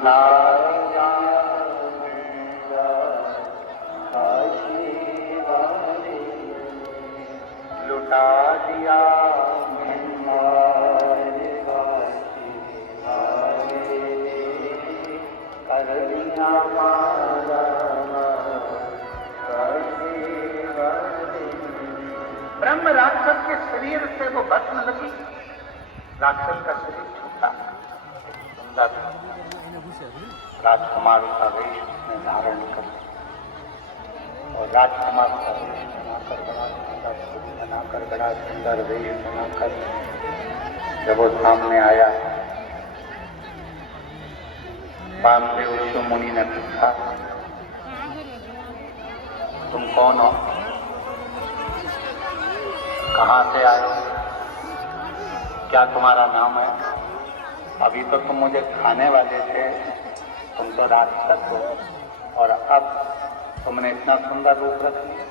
लुटाया लुटा दिया कर दिया ब्रह्म राक्षस के शरीर से वो भस्म लगी, राक्षस का शरीर छूटा, सुंदर राजकुमार का वेश उसने धारण कर और राजकुमार का वेश बनाकर बड़ा सुंदर छवि बनाकर बड़ा सुंदर वेश बनाकर जब वो सामने आया, वामदेव ऋषि मुनि ने पूछा, तुम कौन हो, कहाँ से आए हो, क्या तुम्हारा नाम है? अभी तो तुम मुझे खाने वाले थे, तुम तो राक्षस हो और अब तुमने इतना सुंदर रूप रख लिया,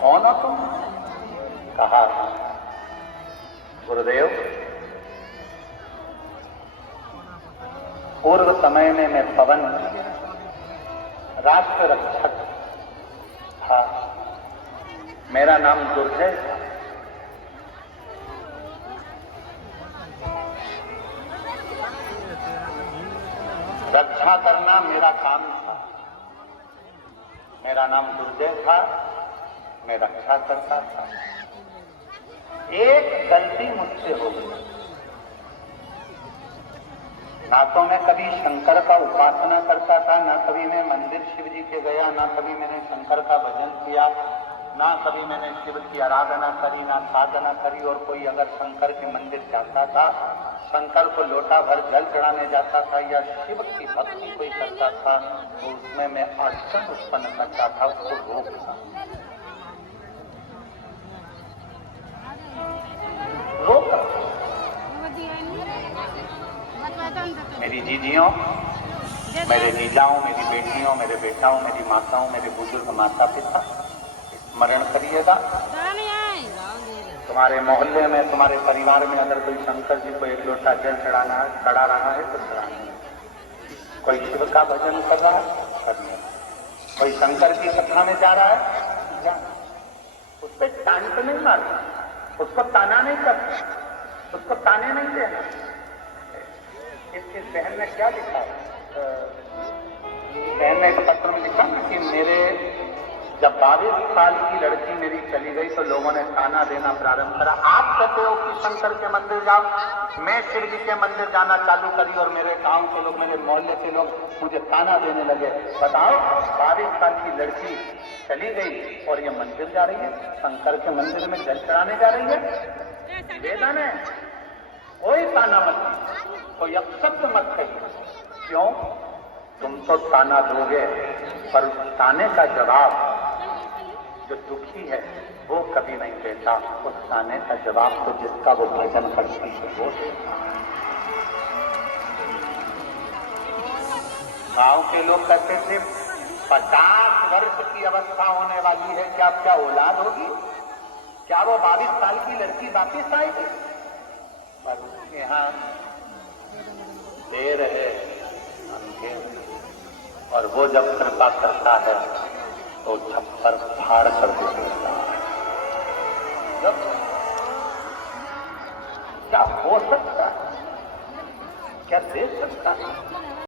कौन हो तुम? कहा, गुरुदेव, पूर्व समय में मैं पवन राष्ट्र रक्षक था, मेरा नाम दुर्जय था। रक्षा करना मेरा काम था, मेरा नाम दुर्जय था, मैं रक्षा करता था। एक गलती मुझसे हो गई, ना तो मैं कभी शंकर का उपासना करता था, ना कभी मैं मंदिर शिव जी के गया, ना कभी मैंने शंकर का भजन किया, ना कभी मैंने शिव की आराधना करी, ना साधना करी। और कोई अगर शंकर के मंदिर जाता था, शंकर को लोटा भर जल चढ़ाने जाता था या शिव की भक्ति कोई करता था, तो उसमें मैं अड़चन उत्पन्न करता था, उसको रोकता। मेरी जीजियों, मेरे जीजाओं, मेरी बेटियों, मेरे बेटाओं, मेरी माताओं, मेरे बुजुर्ग माता पिता, स्मरण करिएगा, तुम्हारे मोहल्ले में, तुम्हारे परिवार में अगर कोई शंकर जी को एक लोटा जल चढ़ा रहा है तो चढ़ाना, कोई शिव का भजन कर रहा है करना, कोई शंकर की कथा में जा रहा है जाना, उस पर टांट नहीं मारना, उसको ताना नहीं करना, उसको ताने नहीं देना। इस बहन ने क्या लिखा है, बहन ने एक पत्र में लिखा कि मेरे जब 22 साल की लड़की मेरी चली गई तो लोगों ने ताना देना प्रारंभ करा। आप कहते हो कि शंकर के मंदिर जाओ, मैं शिव जी के मंदिर जाना चालू करी और मेरे गांव के लोग, मेरे मोहल्ले के लोग मुझे ताना देने लगे। बताओ, 22 साल की लड़की चली गई और ये मंदिर जा रही है, शंकर के मंदिर में जल चढ़ाने जा रही है। वेदन है, कोई ताना मत, कोई अपशब्द मत कहिए। क्यों? तुम तो ताना दोगे, पर ताने का जवाब जो दुखी है वो कभी नहीं देता, उस ताने का जवाब तो जिसका वो भजन करती है वो देता। गांव के लोग कहते थे 50 वर्ष की अवस्था होने वाली है, क्या क्या औलाद होगी? क्या वो 22 साल की लड़की वापिस आएगी? पर उसके यहाँ देर है, अंधेर, और वो जब कृपा करता है तो छप्पर फाड़ कर देता है। जब क्या हो सकता है, क्या दे सकता है?